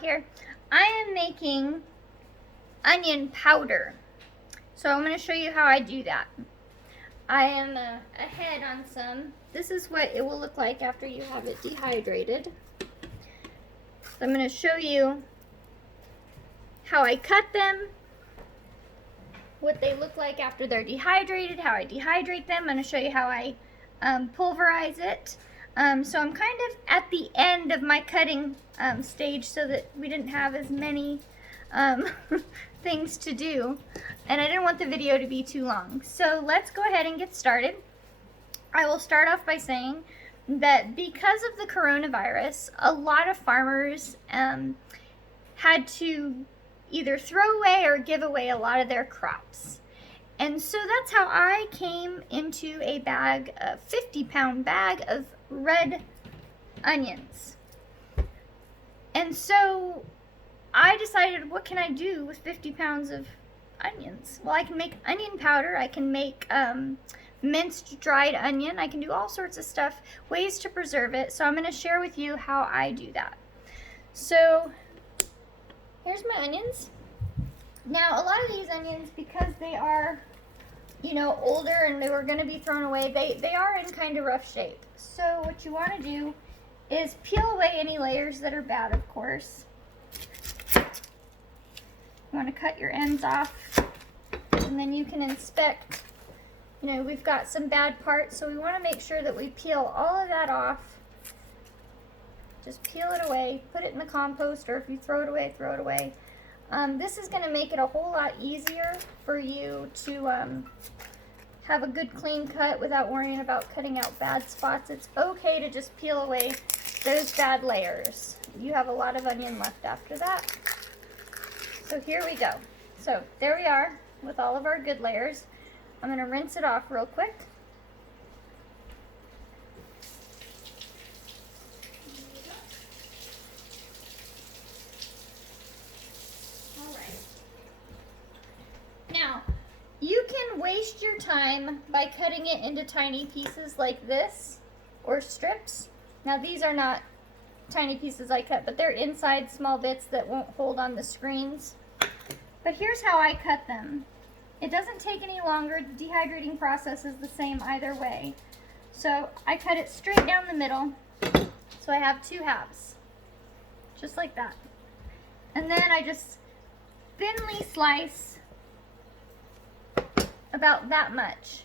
here. I am making onion powder. So I'm going to show you how I do that. I am ahead on some. This is what it will look like after you have it dehydrated. So I'm going to show you how I cut them, what they look like after they're dehydrated, how I dehydrate them. I'm going to show you how I pulverize it. So I'm kind of at the end of my cutting stage so that we didn't have as many things to do, and I didn't want the video to be too long. So let's go ahead and get started. I will start off by saying that because of the coronavirus, a lot of farmers had to either throw away or give away a lot of their crops. And so that's how I came into a bag, a 50-pound bag of red onions. And so I decided, what can I do with 50 pounds of onions? Well, I can make onion powder, I can make minced dried onion, I can do all sorts of stuff, ways to preserve it. So I'm going to share with you how I do that. So here's my onions. Now, a lot of these onions, because they are, you know, older and they were going to be thrown away, they are in kind of rough shape. So what you want to do is peel away any layers that are bad, of course. You want to cut your ends off, and then you can inspect. You know, we've got some bad parts, so we want to make sure that we peel all of that off. Just peel it away, put it in the compost, or if you throw it away, throw it away. This is going to make it a whole lot easier for you to have a good clean cut without worrying about cutting out bad spots. It's okay to just peel away those bad layers. You have a lot of onion left after that. So here we go. So there we are with all of our good layers. I'm going to rinse it off real quick. Now, you can waste your time by cutting it into tiny pieces like this, or strips. Now, these are not tiny pieces I cut, but they're inside small bits that won't hold on the screens. But here's how I cut them. It doesn't take any longer. The dehydrating process is the same either way. So I cut it straight down the middle, so I have two halves, just like that. And then I just thinly slice about that much.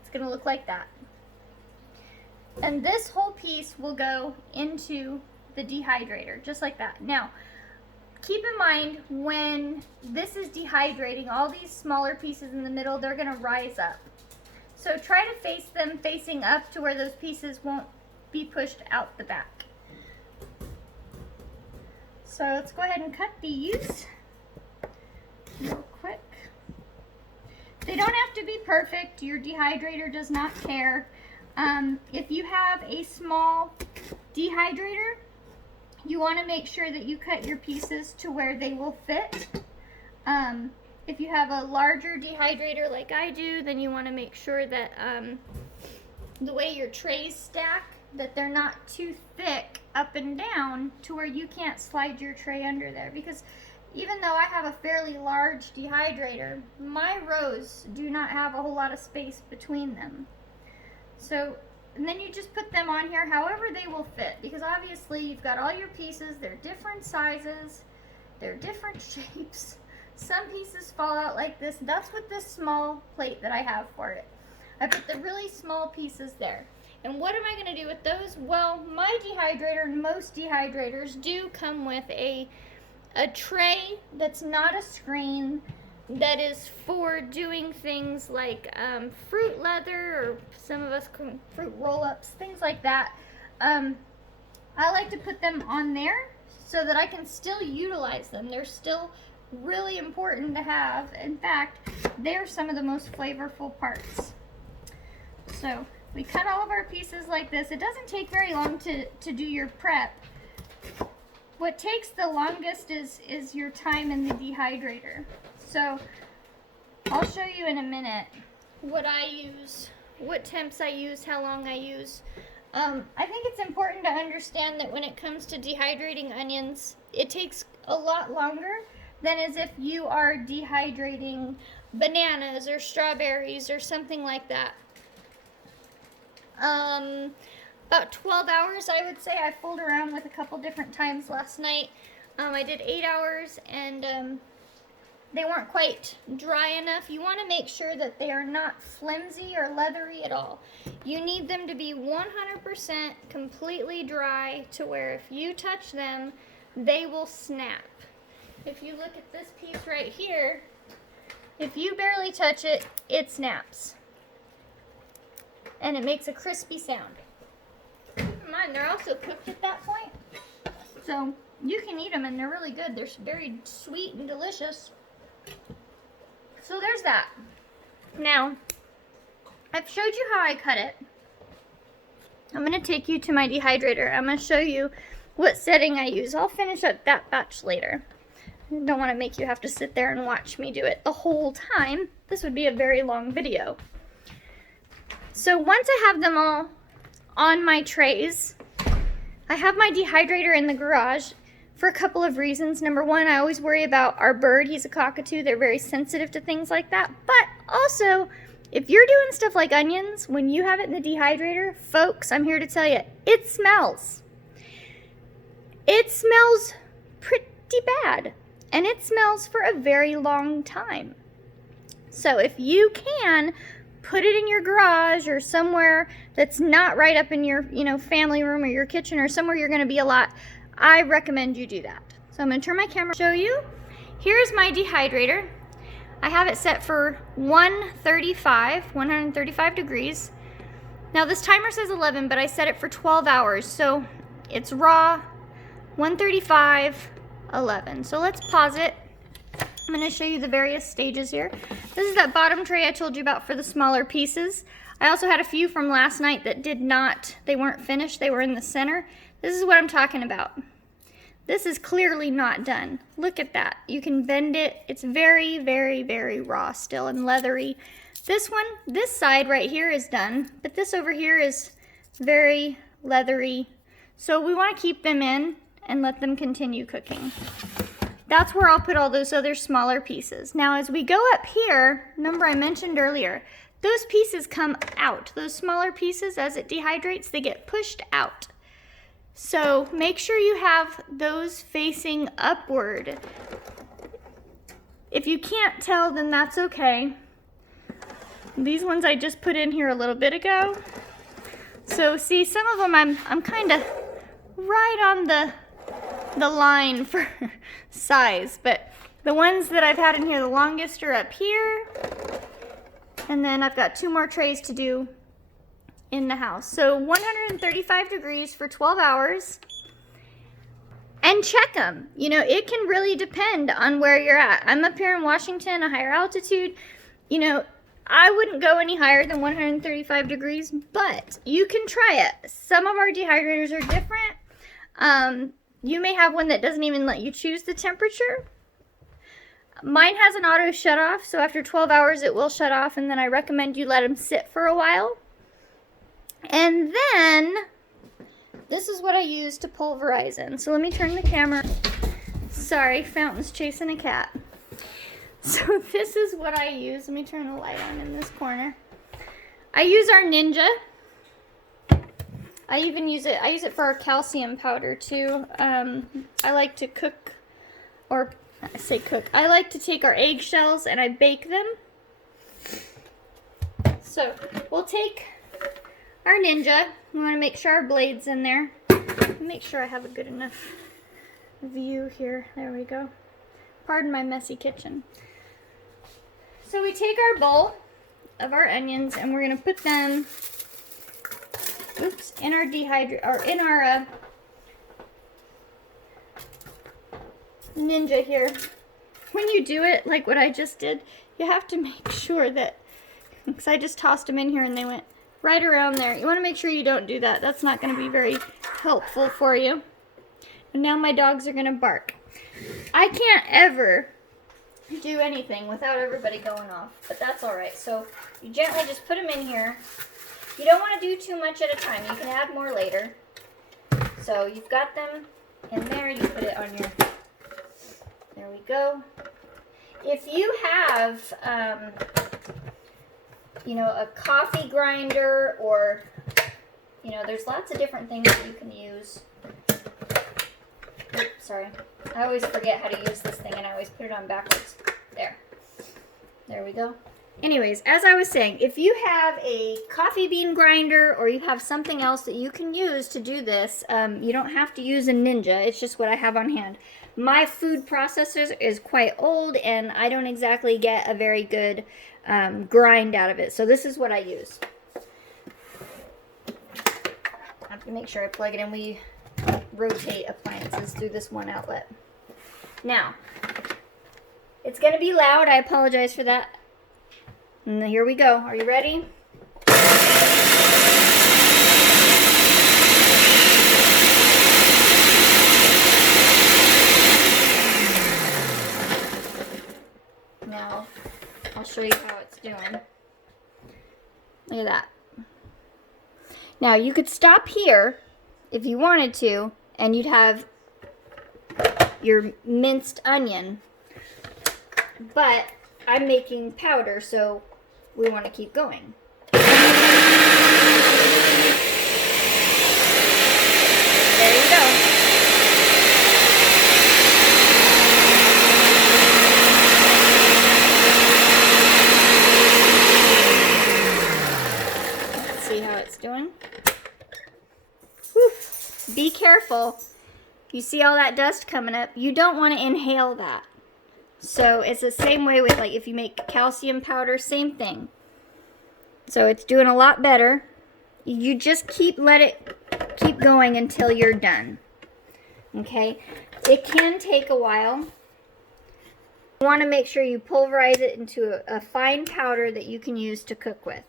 It's going to look like that. And this whole piece will go into the dehydrator, just like that. Now, keep in mind, when this is dehydrating, all these smaller pieces in the middle, they're going to rise up. So try to face them facing up to where those pieces won't be pushed out the back. So let's go ahead and cut these real quick. They don't have to be perfect. Your dehydrator does not care. If you have a small dehydrator, you want to make sure that you cut your pieces to where they will fit. If you have a larger dehydrator like I do, then you want to make sure that the way your trays stack, that they're not too thick up and down to where you can't slide your tray under there. Because even though I have a fairly large dehydrator, my rows do not have a whole lot of space between them. So, and then you just put them on here however they will fit, because obviously you've got all your pieces, they're different sizes, they're different shapes. Some pieces fall out like this. That's what this small plate that I have for it. I put the really small pieces there. And what am I going to do with those? Well, my dehydrator, and most dehydrators, do come with a tray that's not a screen, that is for doing things like fruit leather, or some of us call fruit roll-ups, things like that. I like to put them on there so that I can still utilize them. They're still really important to have. In fact, they're some of the most flavorful parts. So we cut all of our pieces like this. It doesn't take very long to do your prep. What takes the longest is your time in the dehydrator. So I'll show you in a minute what I use, what temps I use, how long I use. I think it's important to understand that when it comes to dehydrating onions, it takes a lot longer than as if you are dehydrating bananas or strawberries or something like that. About 12 hours, I would say. I fooled around with a couple different times last night. I did 8 hours, and they weren't quite dry enough. You want to make sure that they are not flimsy or leathery at all. You need them to be 100% completely dry to where if you touch them, they will snap. If you look at this piece right here, if you barely touch it, it snaps. And it makes a crispy sound. Keep in mind, they're also cooked at that point. So you can eat them and they're really good. They're very sweet and delicious. So there's that. Now, I've showed you how I cut it. I'm going to take you to my dehydrator. I'm going to show you what setting I use. I'll finish up that batch later. I don't want to make you have to sit there and watch me do it the whole time. This would be a very long video. So once I have them all on my trays, I have my dehydrator in the garage for a couple of reasons. Number one, I always worry about our bird. He's a cockatoo. They're very sensitive to things like that. But also, if you're doing stuff like onions, when you have it in the dehydrator, folks, I'm here to tell you, it smells. It smells pretty bad. And it smells for a very long time. So if you can, put it in your garage or somewhere that's not right up in your, family room or your kitchen or somewhere you're going to be a lot. I recommend you do that. So I'm going to turn my camera to show you. Here's my dehydrator. I have it set for 135 degrees. Now this timer says 11, but I set it for 12 hours. So it's raw, 135, 11. So let's pause it. I'm going to show you the various stages here. This is that bottom tray I told you about for the smaller pieces. I also had a few from last night that they weren't finished. They were in the center. This is what I'm talking about. This is clearly not done. Look at that. You can bend it. It's very, very, very raw still and leathery. This one, this side right here is done, but this over here is very leathery. So we want to keep them in and let them continue cooking. That's where I'll put all those other smaller pieces. Now as we go up here, remember I mentioned earlier, those pieces come out. Those smaller pieces, as it dehydrates, they get pushed out. So make sure you have those facing upward. If you can't tell, then that's okay. These ones I just put in here a little bit ago. So see, some of them I'm kind of right on the line for size, but the ones that I've had in here the longest are up here, and then I've got 2 more trays to do in the house. So 135 degrees for 12 hours, and check them. It can really depend on where you're at. I'm up here in Washington, a higher altitude. I wouldn't go any higher than 135 degrees, but you can try it. Some of our dehydrators are different. You may have one that doesn't even let you choose the temperature. Mine has an auto shut off, so after 12 hours it will shut off, and then I recommend you let them sit for a while. And then, this is what I use to pulverize in. So let me turn the camera. Sorry, Fountain's chasing a cat. So this is what I use. Let me turn the light on in this corner. I use our Ninja. I use it for our calcium powder too. I like to cook, or I say cook, I like to take our eggshells and I bake them. So we'll take our Ninja. We want to make sure our blade's in there. Make sure I have a good enough view here. There we go. Pardon my messy kitchen. So we take our bowl of our onions and we're going to put them in our Ninja here. When you do it like what I just did, you have to make sure that, because I just tossed them in here and they went right around there. You want to make sure you don't do that. That's not going to be very helpful for you. And now my dogs are going to bark. I can't ever do anything without everybody going off, but that's all right. So you gently just put them in here. You don't want to do too much at a time. You can add more later. So you've got them in there. You put it on your, there we go. If you have, you know, a coffee grinder or, you know, there's lots of different things that you can use. Oops, sorry. I always forget how to use this thing and I always put it on backwards. There. There we go. Anyways, as I was saying, if you have a coffee bean grinder or you have something else that you can use to do this, you don't have to use a Ninja. It's just what I have on hand. My food processor is quite old and I don't exactly get a very good grind out of it. So this is what I use. I have to make sure I plug it in. We rotate appliances through this one outlet. Now, it's going to be loud. I apologize for that. And here we go. Are you ready? Now, I'll show you how it's doing. Look at that. Now, you could stop here if you wanted to, and you'd have your minced onion. But I'm making powder, so we want to keep going. There you go. Let's see how it's doing. Whew. Be careful. You see all that dust coming up? You don't want to inhale that. So it's the same way with, like, if you make calcium powder, same thing. So it's doing a lot better. You just let it keep going until you're done. Okay? It can take a while. You want to make sure you pulverize it into a fine powder that you can use to cook with.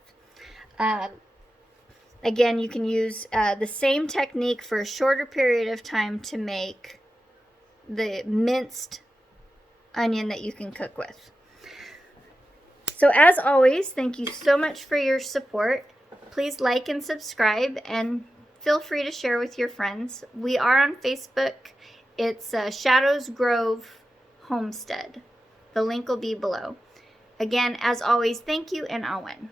Again, you can use the same technique for a shorter period of time to make the minced onion that you can cook with. So as always, thank you so much for your support. Please like and subscribe and feel free to share with your friends. We are on Facebook. It's Shadows Grove Homestead. The link will be below. Again, as always, thank you and I'll win.